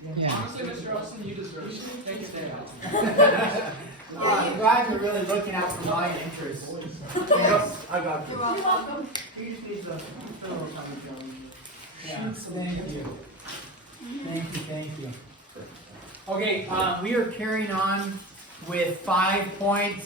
Yeah. Honestly, Mr. Olson, you deserve it. Take a day off. I'm glad you're really looking out for my interests. Yes, I got you. You're welcome. You just need to fill in some Jones. Yeah, thank you. Thank you. Okay, we are carrying on with 5.5.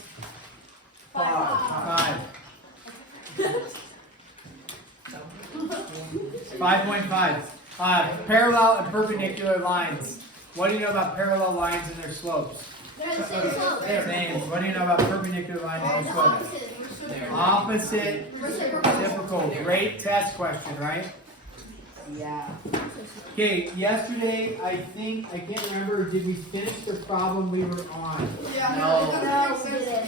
5.5. Parallel and perpendicular lines. What do you know about parallel lines and their slopes? They're the same slope. Same. What do you know about perpendicular lines and their slopes? Opposite. Reciprocal. Great test question, right? Yeah. Okay, yesterday I can't remember, did we finish the problem we were on? Yeah. No. No, we didn't.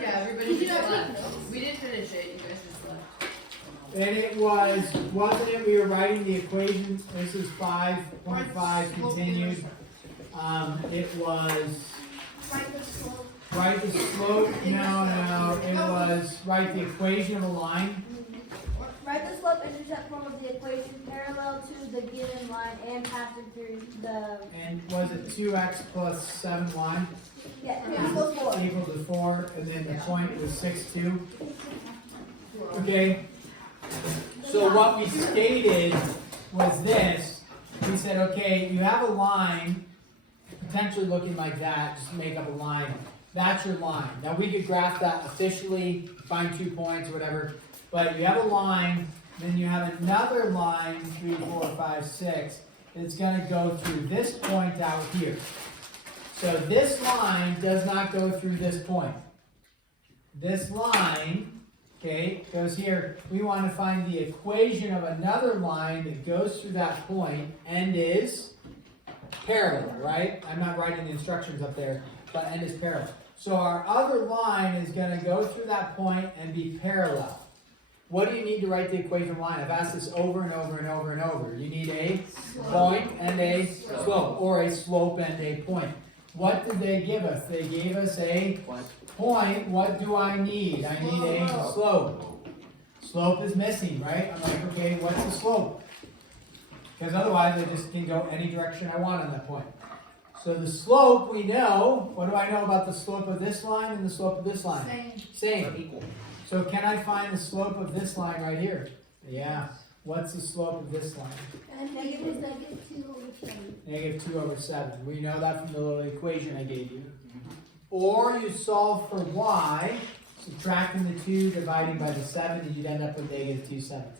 Yeah, everybody just left. We didn't finish it, you guys just left. And it wasn't it, we were writing the equation, this is 5.5 continued. It was, write the slope, no, it was, write the equation of a line. Write the slope-intercept form of the equation parallel to the given line and passing through the... And was it 2x plus 7y? Yeah, equals 4. Equal to 4, and then the point was 6, 2. Okay, so what we stated was this. We said, okay, you have a line, potentially looking like that, just make up a line. That's your line. Now we could graph that officially, find 2 points or whatever, but you have a line, then you have another line, 3, 4, 5, 6, that's going to go through this point out here. So this line does not go through this point. This line, okay, goes here. We want to find the equation of another line that goes through that point and is parallel, right? I'm not writing the instructions up there, but and is parallel. So our other line is going to go through that point and be parallel. What do you need to write the equation of line? I've asked this over and over and over and over. You need a point and a slope, or a slope and a point. What did they give us? They gave us a point. What do I need? I need a slope. Slope is missing, right? I'm like, okay, what's the slope? Because otherwise I just can go any direction I want on that point. So the slope we know. What do I know about the slope of this line and the slope of this line? Same. Equal. So can I find the slope of this line right here? Yeah. What's the slope of this line? Negative 2 over 7. Negative 2 over 7. We know that from the little equation I gave you. Or you solve for y, subtracting the 2, dividing by the 7, and you'd end up with negative 2/7.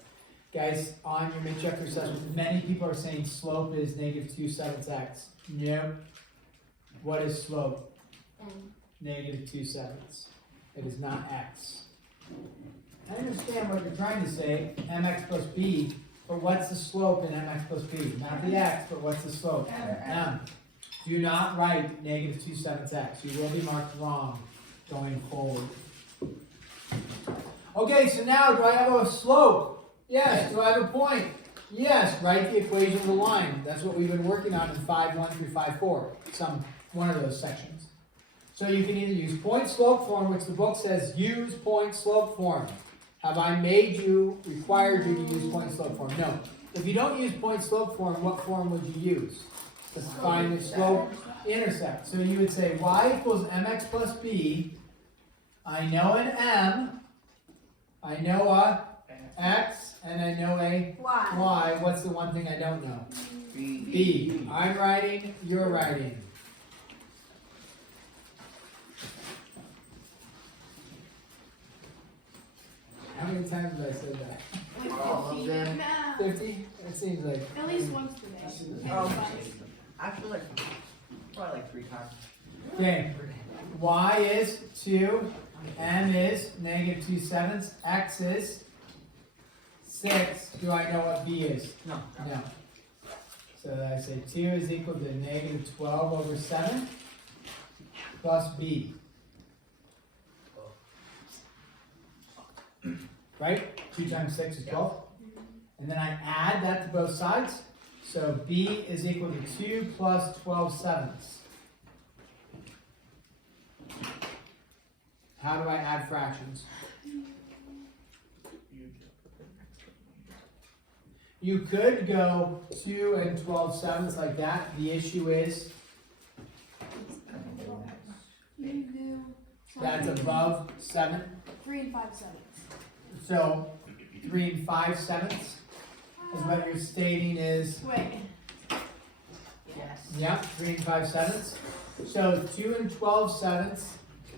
Guys, on your mid-chapter assessment, many people are saying slope is negative 2/7 x. Nope. What is slope? Negative 2/7. It is not x. I understand what you're trying to say, mx plus b, but what's the slope in mx plus b? Not the x, but what's the slope? M. Do not write negative 2/7 x. You will be marked wrong going forward. Okay, so now do I have a slope? Yes. Do I have a point? Yes. Write the equation of the line. That's what we've been working on in 5.1 through 5.4. One of those sections. So you can either use point-slope form, which the book says use point-slope form. Have I required you to use point-slope form? No. If you don't use point-slope form, what form would you use? To find the slope intercept. So you would say y equals mx plus b. I know an m. I know a x, and I know a y. What's the one thing I don't know? B. I'm writing, you're writing. How many times have I said that? 50? It seems like. At least once today. Actually, probably like 3 times. Okay. Y is 2. M is negative 2/7. X is 6. Do I know what B is? No. No. So I say 2 is equal to negative 12 over 7 plus B. Right? 2 times 6 is 12. And then I add that to both sides. So B is equal to 2 plus 12/7. How do I add fractions? You could go 2 and 12/7 like that. The issue is You do. that's above 7. 3 and 5/7. So 3 and 5/7 is what you're stating is, Wait. Yes. yeah, 3 and 5/7. So 2 and 12/7.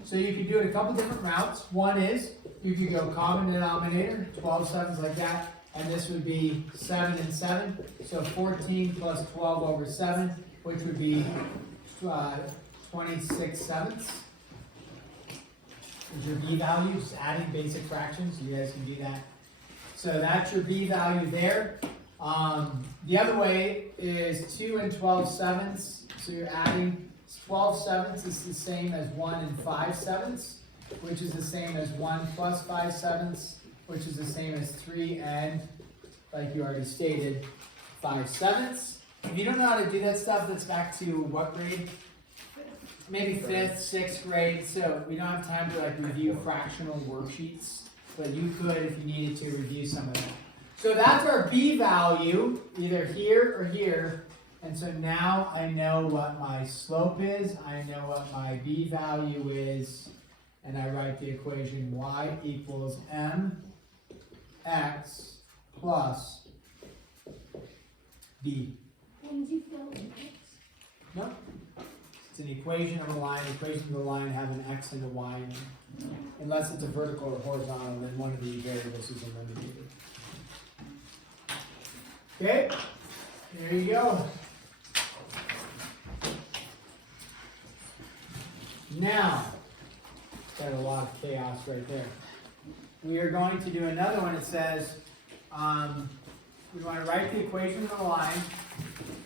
So you could do it a couple different routes. One is you could go common denominator, 12/7 like that, and this would be 7 and 7. So 14 plus 12/7, which would be 26/7. Is your b value, just adding basic fractions. You guys can do that. So that's your b value there. The other way is 2 and 12/7. So you're adding 12/7 is the same as 1 and 5/7, which is the same as 1 plus 5/7, which is the same as 3 and, like you already stated, 5/7. If you don't know how to do that stuff, that's back to what grade? Maybe 5th, 6th grade, so we don't have time to like review fractional worksheets, but you could if you needed to review some of that. So that's our b value, either here or here, and so now I know what my slope is, I know what my b value is, and I write the equation y equals mx plus b. When did you fill in? No? It's an equation of a line. Equations of a line have an x and a y in them. Unless it's a vertical or horizontal, then one of the variables is eliminated. Okay, there you go. Now, got a lot of chaos right there. We are going to do another one. It says, we want to write the equation of a line.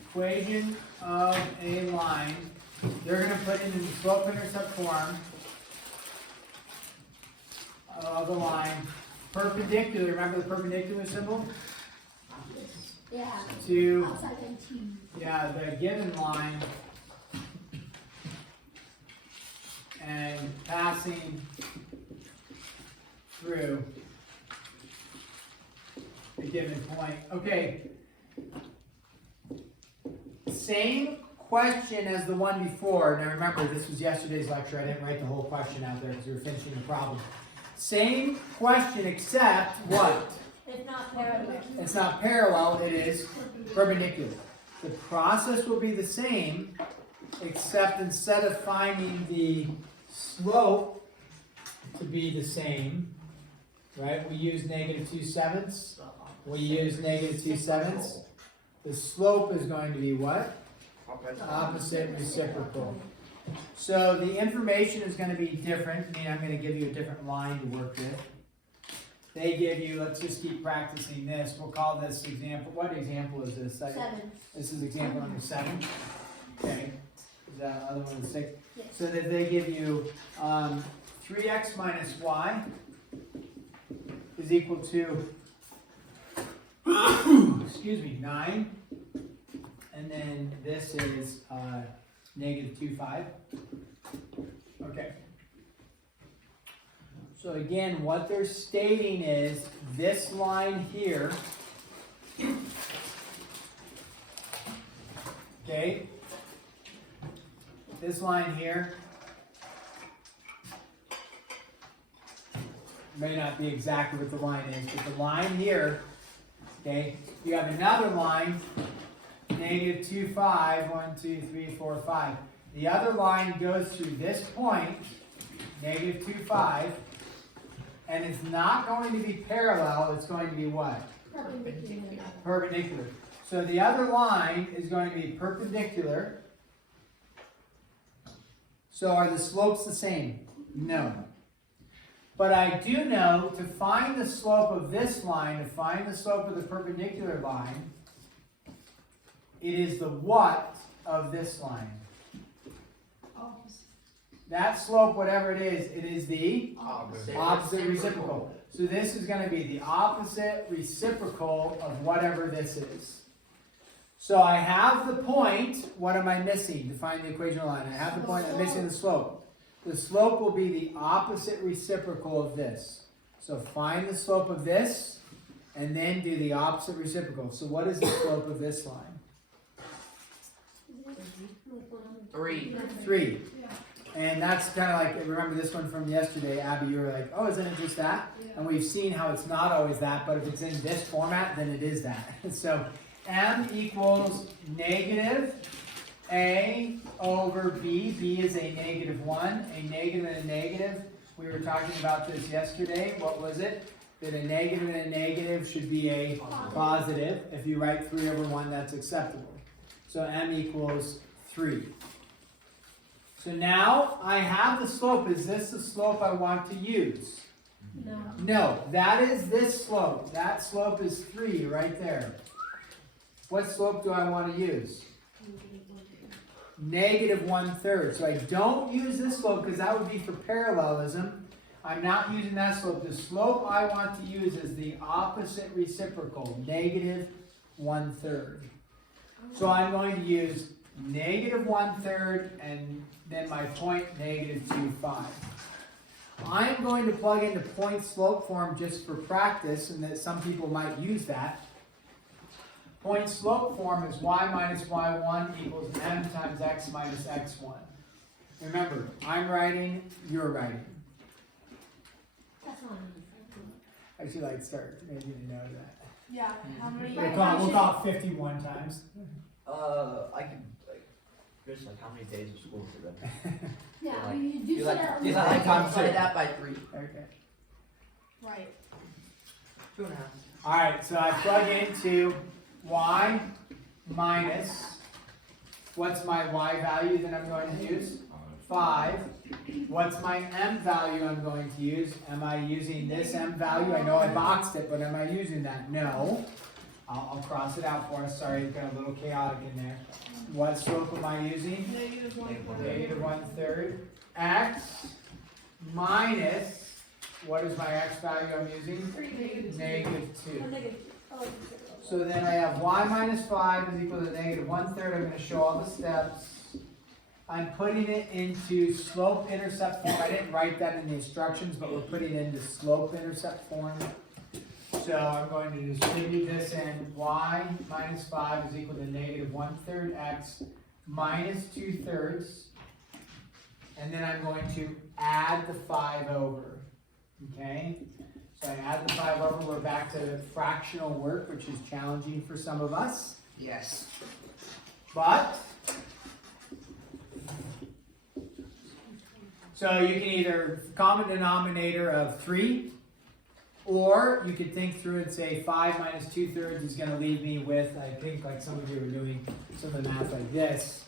Equation of a line. They're going to put it in the slope-intercept form of a line. Perpendicular, remember the perpendicular symbol? Yeah. To, Outside and T. yeah, the given line. And passing through a given point. Okay. Same question as the one before. Now remember, this was yesterday's lecture. I didn't write the whole question out there because we were finishing the problem. Same question except what? It's not parallel. It's not parallel, it is perpendicular. The process will be the same, except instead of finding the slope to be the same, right? We use -2/7. We use -2/7. The slope is going to be what? Opposite reciprocal. So the information is going to be different. I mean, I'm going to give you a different line to work with. They give you, let's just keep practicing this. We'll call this example. What example is this? 7. This is example number 7. Okay. Is that other one 6? Yes. So that they give you 3x minus y is equal to, excuse me, 9. And then this is -2/5. Okay. So again, what they're stating is this line here, okay, this line here may not be exactly what the line is, but the line here, okay, you have another line, -2/5, 1, 2, 3, 4, 5. The other line goes through this point, -2/5, and it's not going to be parallel, it's going to be what? Perpendicular. Perpendicular. So the other line is going to be perpendicular. So are the slopes the same? No. But I do know to find the slope of this line, to find the slope of the perpendicular line, it is the what of this line. That slope, whatever it is the opposite reciprocal. So this is going to be the opposite reciprocal of whatever this is. So I have the point, what am I missing to find the equation line? I have the point, I'm missing the slope. The slope will be the opposite reciprocal of this. So find the slope of this, and then do the opposite reciprocal. So what is the slope of this line? 3. 3. And that's kind of like, remember this one from yesterday, Abby, you were like, oh, isn't it just that? And we've seen how it's not always that, but if it's in this format, then it is that. So m equals negative a over b. B is a -1. A negative and a negative. We were talking about this yesterday. What was it? That a negative and a negative should be a positive. If you write 3 over 1, that's acceptable. So m equals 3. So now I have the slope. Is this the slope I want to use? No. No, that is this slope. That slope is 3 right there. What slope do I want to use? -1/3. So I don't use this slope because that would be for parallelism. I'm not using that slope. The slope I want to use is the opposite reciprocal, -1/3. So I'm going to use -1/3 and then my point -2,5. I'm going to plug into point slope form just for practice, and that some people might use that. Point slope form is y minus y1 equals m times x minus x1. Remember, I'm writing, you're writing. That's not I should like start making a note of that. Yeah, how many? We'll call it 51 times. I can, like, just like how many days of school is it then? Yeah, Like, you do You say like, that on you the like Times multiply two. that by 3. Okay. Right. 2.5. Alright, so I plug into y minus, what's my y value that I'm going to use? 5. What's my m value I'm going to use? Am I using this m value? I know I boxed it, but am I using that? No. I'll cross it out for us. Sorry, it's got a little chaotic in there. What slope am I using? -1/3. X minus, what is my x value I'm using? -2. So then I have y minus 5 is equal to -1/3. I'm going to show all the steps. I'm putting it into slope-intercept form. I didn't write that in the instructions, but we're putting it into slope-intercept form. So I'm going to distribute this in y minus 5 is equal to -1/3 x minus 2/3. And then I'm going to add the 5 over. Okay? So I add the 5 over. We're back to fractional work, which is challenging for some of us. Yes. But, so you can either common denominator of 3, or you could think through and say 5 minus 2/3 is going to leave me with, I think like some of you are doing some of the math like this,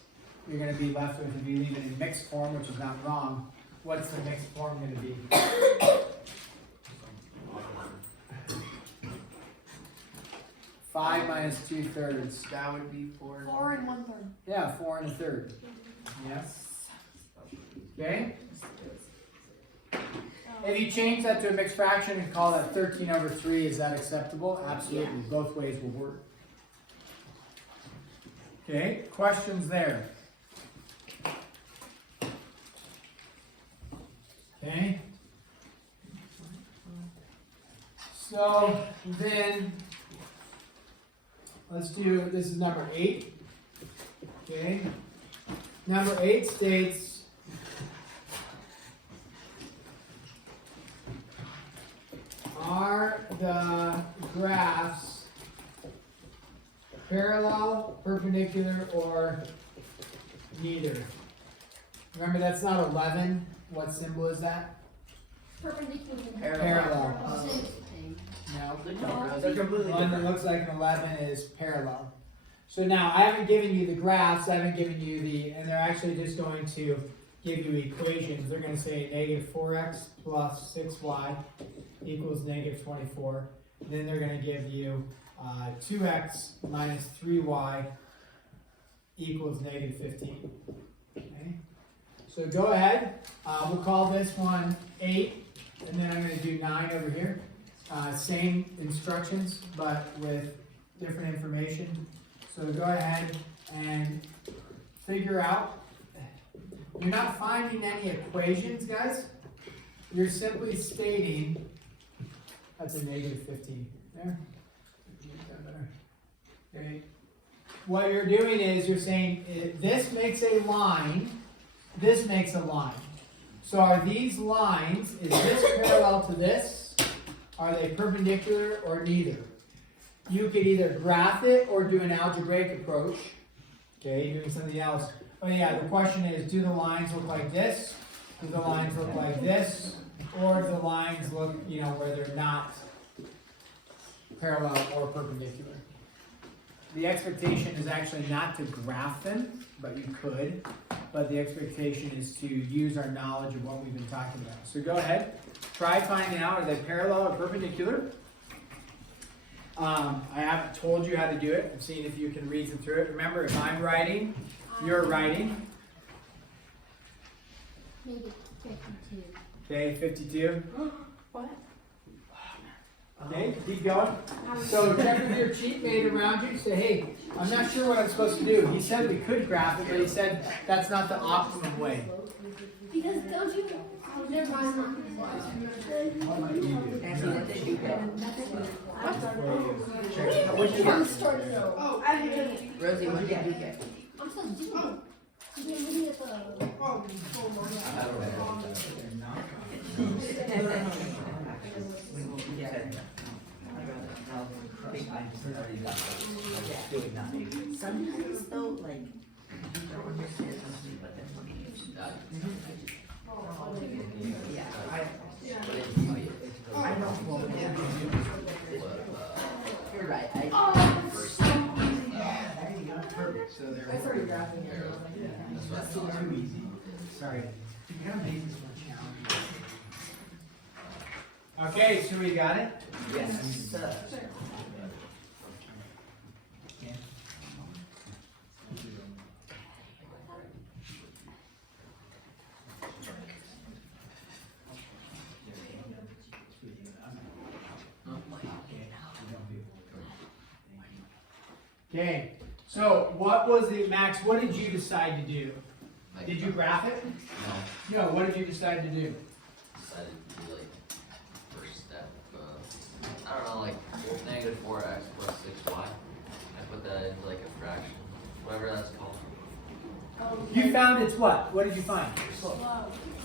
you're going to be left with, if you leave it in mixed form, which is not wrong, what's the mixed form going to be? 5 minus 2/3. That would be 4. 4 and 1/3. Yeah, 4 1/3. Yes. Okay? If you change that to a mixed fraction and call that 13/3, is that acceptable? Absolutely. Both ways will work. Okay, questions there? Okay. So then, let's do, this is number 8. Okay. Number 8 states, are the graphs parallel, perpendicular, or neither? Remember, that's not 11. What symbol is that? Perpendicular. Parallel. No. They're completely One that different. looks like an 11 is parallel. So now, I haven't given you the graphs, I haven't given you and they're actually just going to give you equations. They're going to say -4x plus 6y equals -24. Then they're going to give you 2x minus 3y equals -15. Okay? So go ahead, we'll call this one 8, and then I'm going to do 9 over here. Same instructions, but with different information. So go ahead and figure out. You're not finding any equations, guys. You're simply stating, that's a -15 there. what you're doing is you're saying this makes a line, this makes a line. So are these lines, is this parallel to this? Are they perpendicular or neither? You could either graph it or do an algebraic approach. Okay, doing something else. Oh yeah, the question is, do the lines look like this? Do the lines look like this? Or do the lines look, you know, where they're not parallel or perpendicular? The expectation is actually not to graph them, but you could. But the expectation is to use our knowledge of what we've been talking about. So go ahead, try finding out, are they parallel or perpendicular? I haven't told you how to do it. I'm seeing if you can reason through it. Remember, if I'm writing, you're writing. Maybe 52. Okay, 52. What? Okay, keep going. So check with your cheat mate around you. Say, hey, I'm not sure what I'm supposed to do. He said we could graph it, but he said that's not the optimum way. Because don't you? Never mind. What did you get? Oh, I haven't. Rosie, what did you get? I'm still doing it. You've been looking at the. Sometimes though, like, you don't understand something, but then when you use that. Yeah. I don't. You're right. Perfect. So there. I started graphing here. That's too easy. Sorry. You have these much challenge. Okay, so we got it. Yes. Okay, so what was it, Max? What did you decide to do? Did you graph it? No, No, what did you decide to do? decided to do like first step. I don't know, like negative 4x plus 6y. I put that into like a fraction, whatever that's called. You found its what? What did you find?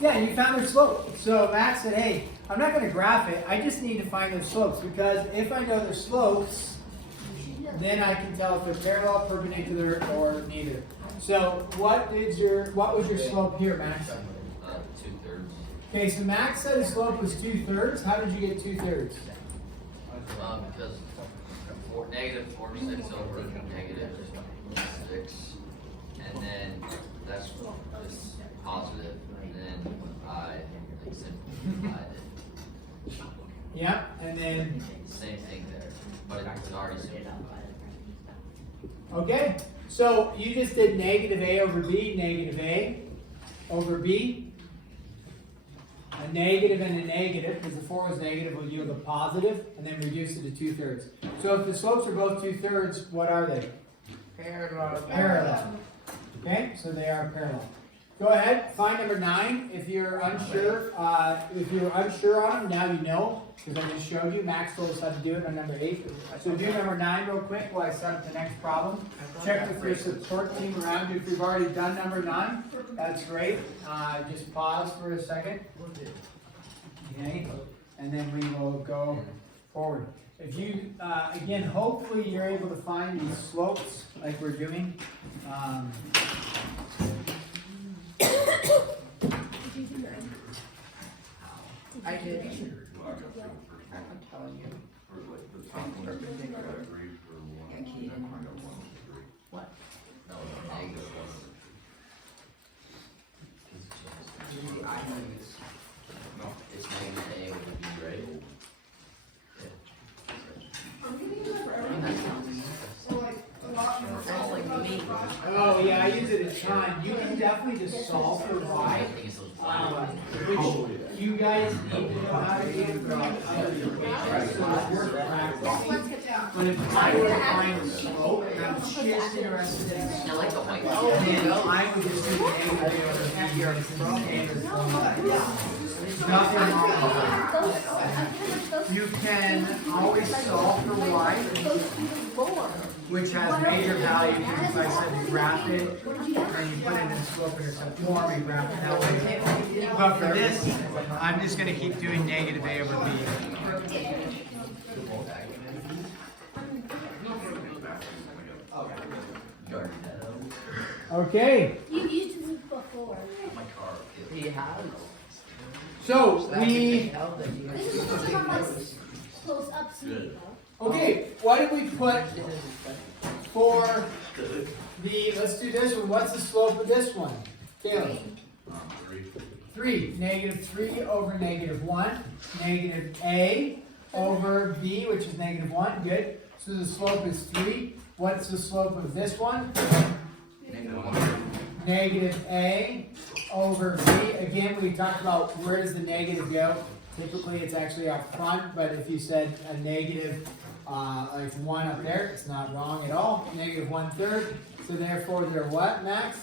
Yeah, you found their slope. So Max said, hey, I'm not going to graph it. I just need to find their slopes because if I know their slopes, then I can tell if they're parallel, perpendicular, or neither. So what was your slope here, Max? 2/3. Okay, so Max said his slope was 2/3. How did you get 2/3? Because negative 4 6 over negative 6, and then that's just positive, and then I like simplified it. Yeah, and then Same thing there, but it's already simplified. okay, so you just did negative a over b, negative a over b. A negative and a negative, because the 4 was negative, will yield a positive, and then reduce it to 2/3. So if the slopes are both 2/3, what are they? Parallel. Parallel. Okay, so they are parallel. Go ahead, find number 9. If you're unsure, on them, now you know, because I just showed you. Max told us how to do it on number 8. So do number 9 real quick while I set up the next problem. Check with your support team around you if you've already done number 9. That's great. Just pause for a second. Okay, and then we will go forward. If you, again, hopefully you're able to find these slopes like we're doing. I did. I'm telling you. Yeah, Keaton. What? No, negative 1. It's negative a with a b, right? That's like me. Oh yeah, I use it a ton. You can definitely just solve for y. I think it's those Which you guys need to know how to do for other equations. So it's worth practice. But if I were to find the slope, and I'm just interested in I like the white. then I would just do negative over here and standard formula. Nothing wrong with that. You can always solve for y. which has major value, because like I said, you graph it, and you put it in a slope intercept form, you graph it that way. But for this, I'm just gonna keep doing negative a over b. Okay, You've used this before. He has. so we, This is supposed to come like close up speed though. okay, what did we put for the, let's do this one, what's the slope of this one? Caleb? 3, negative 3 over negative 1, negative a over b, which is negative 1, good. So the slope is 3. What's the slope of this one? Negative a over b. Again, we talked about where does the negative go. Typically, it's actually up front, but if you said a negative, like 1 up there, it's not wrong at all. Negative 1/3. So therefore, they're what, Max?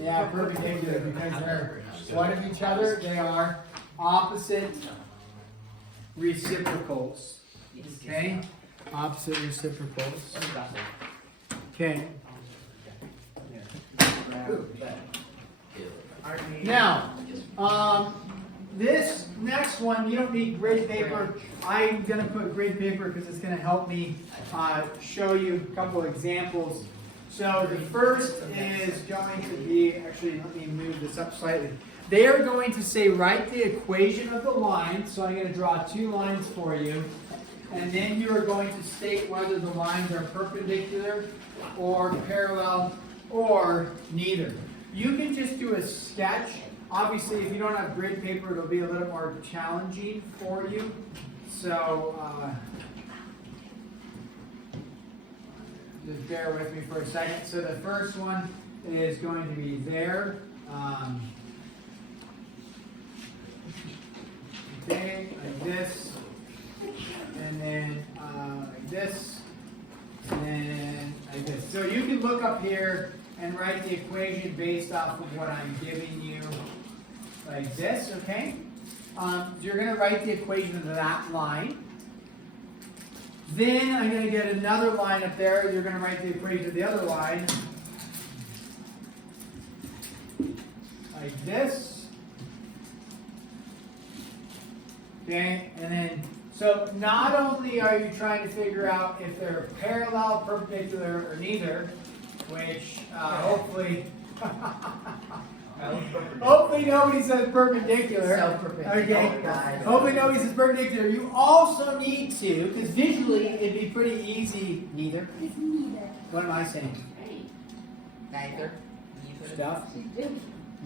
Yeah, perpendicular, because they're what of each other? They are opposite reciprocals. Okay? Opposite reciprocals. Okay. Now, this next one, you don't need grid paper. I'm going to put grid paper because it's going to help me show you a couple examples. So the first is going to be, actually let me move this up slightly. They are going to say write the equation of the line. So I'm going to draw 2 lines for you. And then you are going to state whether the lines are perpendicular or parallel or neither. You can just do a sketch. Obviously, if you don't have grid paper, it'll be a little more challenging for you. So, just bear with me for a second. So the first one is going to be there. Okay, like this. And then like this. And then like this. So you can look up here and write the equation based off of what I'm giving you like this, okay? So you're going to write the equation of that line. Then I'm going to get another line up there. You're going to write the equation of the other line. Like this. Okay, and then, so not only are you trying to figure out if they're parallel, perpendicular, or neither, which hopefully, hopefully nobody says perpendicular. Okay. Hopefully nobody says perpendicular. You also need to, because visually it'd be pretty easy. Neither. It's neither. What am I saying? Neither. Stuff.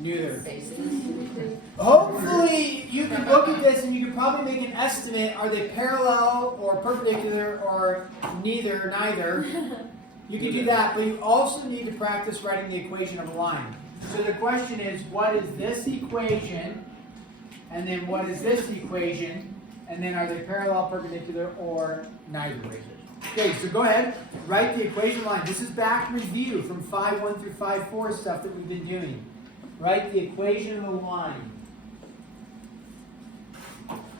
Neither. Faces. Hopefully you can look at this and you can probably make an estimate. Are they parallel or perpendicular or neither? You can do that, but you also need to practice writing the equation of a line. So the question is, what is this equation? And then what is this equation? And then are they parallel, perpendicular, or neither? Okay, so go ahead, write the equation line. This is back review from 5.1 through 5.4 stuff that we've been doing. Write the equation of the line.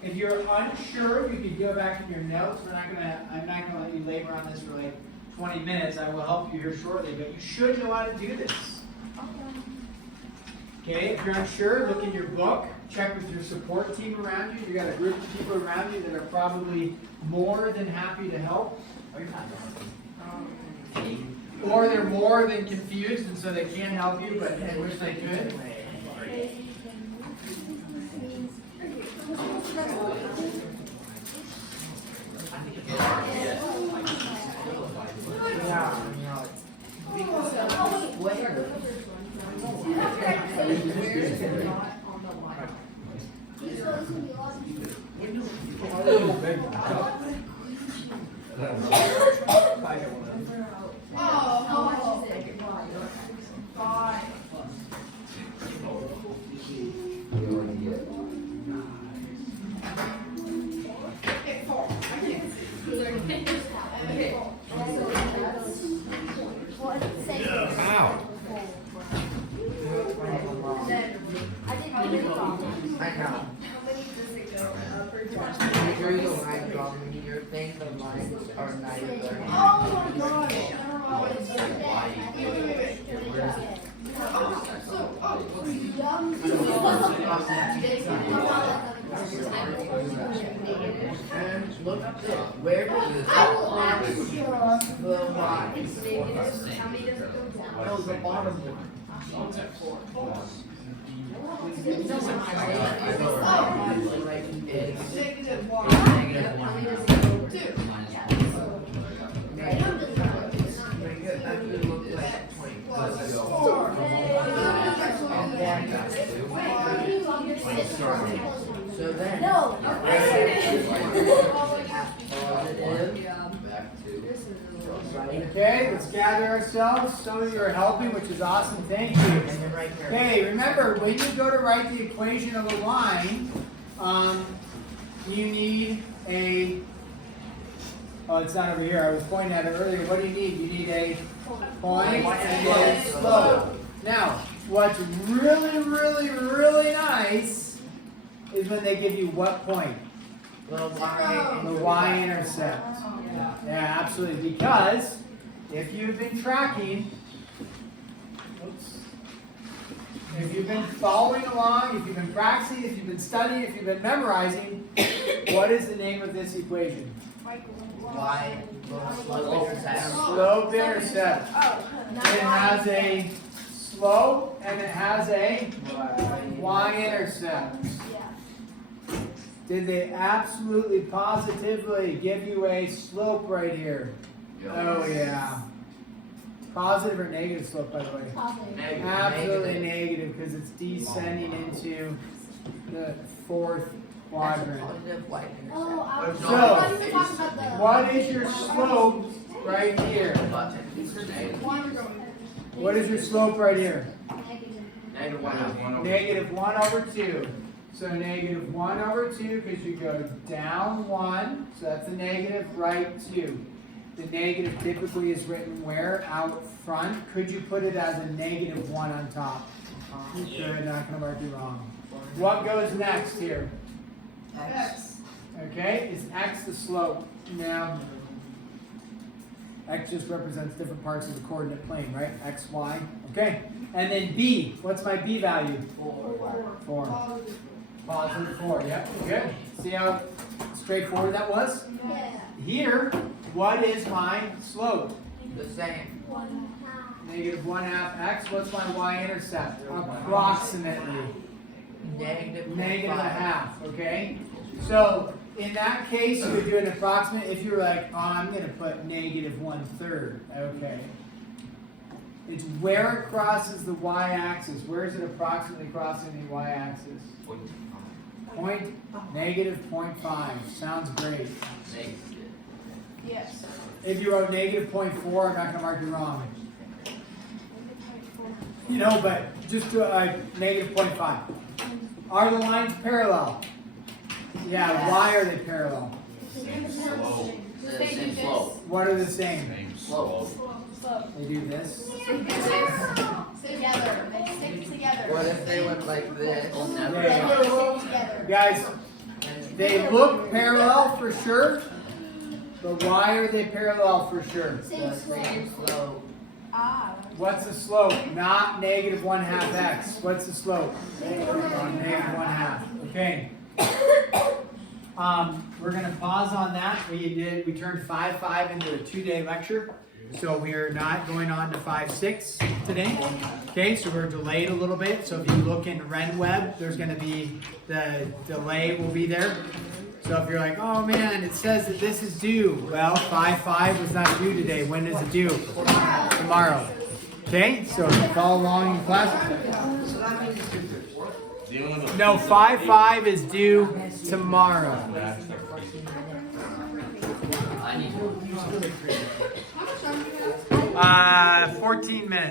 If you're unsure, you can go back in your notes. I'm not gonna let you labor on this for like 20 minutes. I will help you here shortly, but you should know how to do this. Okay, if you're unsure, look in your book, check with your support team around you. You got a group of people around you that are probably more than happy to help. Or they're more than confused and so they can't help you, but they wish they could. Your lines are neither. And look up there. Where does the line? No, the bottom one. So then, No. Okay, let's gather ourselves. Some of you are helping, which is awesome. Thank you. Okay, remember, when you go to write the equation of a line, you need a, oh, it's not over here. I was pointing at it earlier. What do you need? You need a point and a slope. Now, what's really, really, really nice is when they give you what point? The y-intercept. Yeah, absolutely. Because if you've been tracking, if you've been following along, if you've been practicing, if you've been studying, if you've been memorizing, what is the name of this equation? Slope intercept. It has a slope and it has a y-intercept. Did they absolutely positively give you a slope right here? Oh yeah. Positive or negative slope, by the way? Positive. Absolutely negative because it's descending into the fourth quadrant. Oh, I was So, talking about the. What is your slope right here? What is your slope right here? Negative 1 over 2. So negative 1 over 2 because you go down 1. So that's a negative, right 2. The negative typically is written where? Out front. Could you put it as a negative 1 on top? You could, not going to mark you wrong. What goes next here? X. Okay, is x the slope? Now, x just represents different parts of the coordinate plane, right? X, y. Okay, and then b. What's my b value? 4. Positive 4, yep, good. See how straightforward that was? Yeah. Here, what is my slope? The same. Negative 1/2 x. What's my y-intercept? Approximately. Negative Negative 1/2, okay? So, in that case, you would do an approximate. If you were like, oh, I'm going to put negative 1/3, okay. It's where it crosses the y-axis. Where is it approximately crossing the y-axis? Negative 0.5. Sounds great. Yes. If you wrote negative 0.4, I'm not going to mark you wrong. You know, but just do negative 0.5. Are the lines parallel? Yeah, why are they parallel? Same slope. What are the same? Slope. They do this. Together. They stick together. What if they went like this? Guys, they look parallel for sure, but why are they parallel for sure? Same Same slope. What's the slope? Not negative 1/2 x. What's the slope? Negative 1/2. Okay. We're gonna pause on that. We turned 5.5 into a 2-day lecture, so we are not going on to 5.6 today. Okay, so we're delayed a little bit. So if you look in RenWeb, there's gonna be the delay will be there. So if you're like, oh man, it says that this is due. Well, 5.5 was not due today. When is it due? Tomorrow. Okay, so follow along in class. No, 5.5 is due tomorrow. I need 14 minutes.